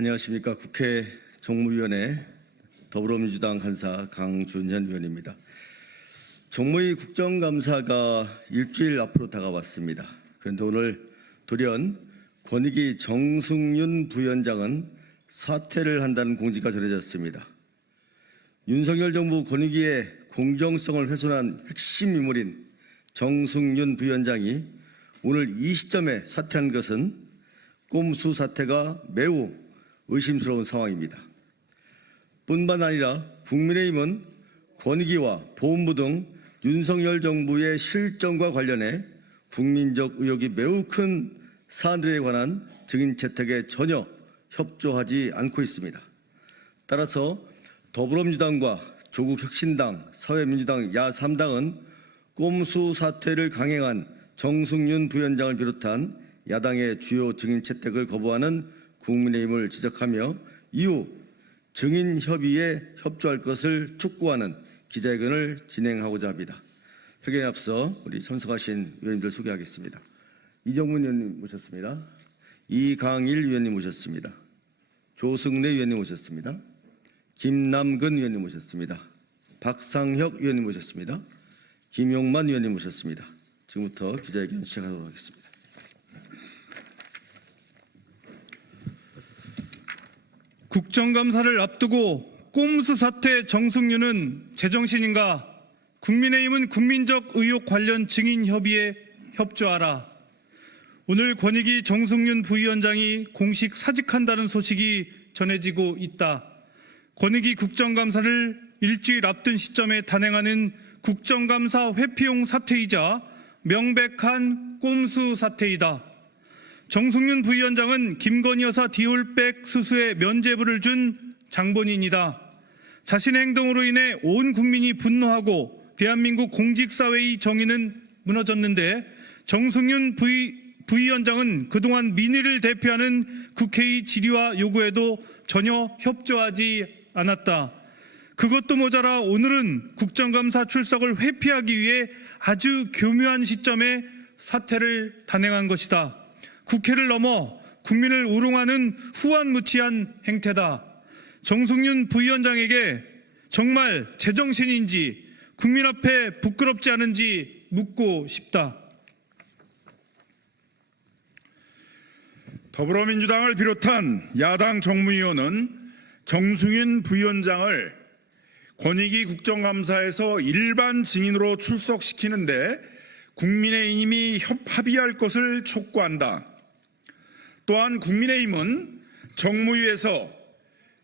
안녕하십니까. 국회 정무위원회 더불어민주당 간사 강준현 의원입니다. 정무위 국정감사가 일주일 앞으로 다가왔습니다. 그런데 오늘 돌연 권익위 정승윤 부위원장은 사퇴를 한다는 공지가 전해졌습니다. 윤석열 정부 권익위의 공정성을 훼손한 핵심 인물인 정승윤 부위원장이 오늘 이 시점에 사퇴한 것은 꼼수 사태가 매우 의심스러운 상황입니다. 뿐만 아니라 국민의힘은 권익위와 보훈부 등 윤석열 정부의 실정과 관련해 국민적 의혹이 매우 큰 사안들에 관한 증인 채택에 전혀 협조하지 않고 있습니다. 따라서 더불어민주당과 조국혁신당, 사회민주당 야3당은 꼼수 사퇴를 강행한 정승윤 부위원장을 비롯한 야당의 주요 증인 채택을 거부하는 국민의힘을 지적하며 이후 증인 협의에 협조할 것을 촉구하는 기자회견을 진행하고자 합니다. 회견에 앞서 우리 참석하신 의원님들 소개하겠습니다. 이정문 의원님 모셨습니다. 이강일 의원님 모셨습니다. 조승래 의원님 모셨습니다. 김남근 의원님 모셨습니다. 박상혁 의원님 모셨습니다. 김용만 의원님 모셨습니다. 지금부터 기자회견 시작하도록 하겠습니다. 국정감사를 앞두고 꼼수 사퇴 정승윤은 제정신인가? 국민의힘은 국민적 의혹 관련 증인 협의에 협조하라. 오늘 권익위 정승윤 부위원장이 공식 사직한다는 소식이 전해지고 있다. 권익위 국정감사를 일주일 앞둔 시점에 단행하는 국정감사 회피용 사퇴이자 명백한 꼼수 사퇴이다. 정승윤 부위원장은 김건희 여사 디올백 수수에 면죄부를 준 장본인이다. 자신의 행동으로 인해 온 국민이 분노하고 대한민국 공직사회의 정의는 무너졌는데 정승윤 부위원장은 그동안 민의를 대표하는 국회의 질의와 요구에도 전혀 협조하지 않았다. 그것도 모자라 오늘은 국정감사 출석을 회피하기 위해 아주 교묘한 시점에 사퇴를 단행한 것이다. 국회를 넘어 국민을 우롱하는 후안무치한 행태다. 정승윤 부위원장에게 정말 제정신인지 국민 앞에 부끄럽지 않은지 묻고 싶다. 더불어민주당을 비롯한 야당 정무위원은 정승윤 부위원장을 권익위 국정감사에서 일반 증인으로 출석시키는데 국민의힘이 합의할 것을 촉구한다. 또한 국민의힘은 정무위에서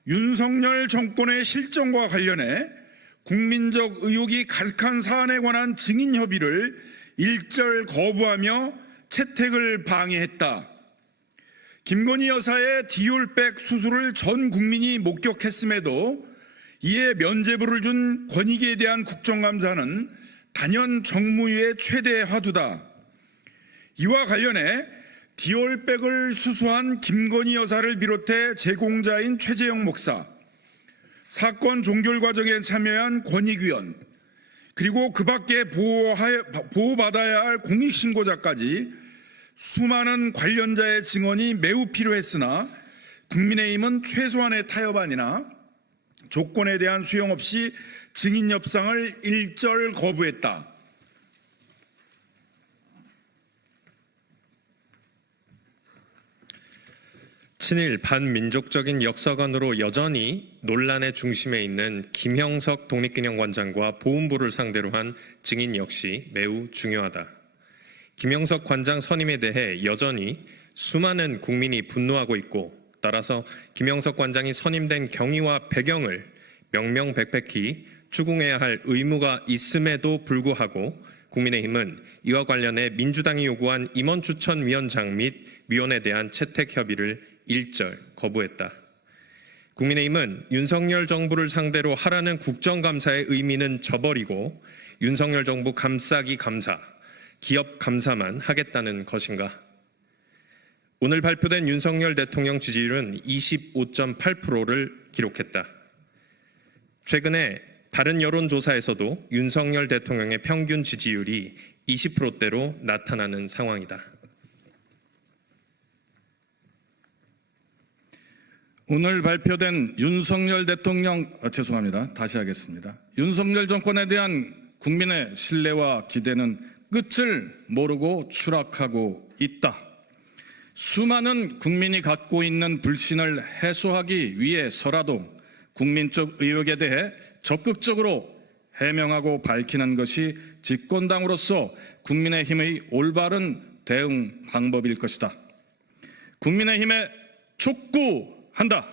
윤석열 정권의 실정과 관련해 국민적 의혹이 가득한 사안에 관한 증인 협의를 일절 거부하며 채택을 방해했다. 김건희 여사의 디올백 수술을 전 국민이 목격했음에도 이에 면죄부를 준 권익위에 대한 국정감사는 단연 정무위의 최대 화두다. 이와 관련해 디올백을 수수한 김건희 여사를 비롯해 제공자인 최재형 목사, 사건 종결 과정에 참여한 권익위원, 그리고 그 밖에 보호받아야 할 공익신고자까지 수많은 관련자의 증언이 매우 필요했으나 국민의힘은 최소한의 타협안이나 조건에 대한 수용 없이 증인 협상을 일절 거부했다. 친일 반민족적인 역사관으로 여전히 논란의 중심에 있는 김형석 독립기념관장과 보훈부를 상대로 한 증인 역시 매우 중요하다. 김형석 관장 선임에 대해 여전히 수많은 국민이 분노하고 있고 따라서 김형석 관장이 선임된 경위와 배경을 명명백백히 추궁해야 할 의무가 있음에도 불구하고 국민의힘은 이와 관련해 민주당이 요구한 임원추천위원장 및 위원에 대한 채택 협의를 일절 거부했다. 국민의힘은 윤석열 정부를 상대로 하라는 국정감사의 의미는 저버리고 윤석열 정부 감싸기 감사, 기업 감사만 하겠다는 것인가? 오늘 발표된 윤석열 대통령 지지율은 25.8%를 기록했다. 최근에 다른 여론조사에서도 윤석열 대통령의 평균 지지율이 20%대로 나타나는 상황이다. 오늘 발표된 윤석열 대통령 죄송합니다. 다시 하겠습니다. 윤석열 정권에 대한 국민의 신뢰와 기대는 끝을 모르고 추락하고 있다. 수많은 국민이 갖고 있는 불신을 해소하기 위해서라도 국민적 의혹에 대해 적극적으로 해명하고 밝히는 것이 집권당으로서 국민의힘의 올바른 대응 방법일 것이다. 국민의힘에 촉구한다.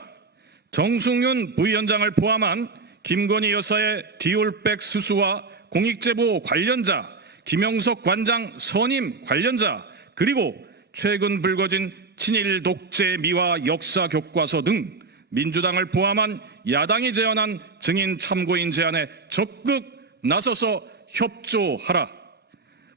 정승윤 부위원장을 포함한 김건희 여사의 디올백 수수와 공익제보 관련자, 김영석 관장 선임 관련자, 그리고 최근 불거진 친일 독재 미화 역사 교과서 등 민주당을 포함한 야당이 제안한 증인 참고인 제안에 적극 나서서 협조하라.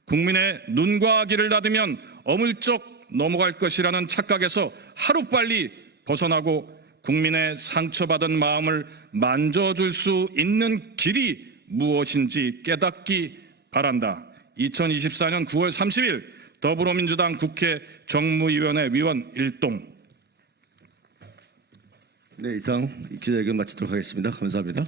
국민의 눈과 귀를 닫으면 어물쩍 넘어갈 것이라는 착각에서 하루빨리 벗어나고 국민의 상처받은 마음을 만져줄 수 있는 길이 무엇인지 깨닫기 바란다. 2024년 9월 30일 더불어민주당 국회 정무위원회 위원 일동. 네, 이상 기자회견 마치도록 하겠습니다. 감사합니다.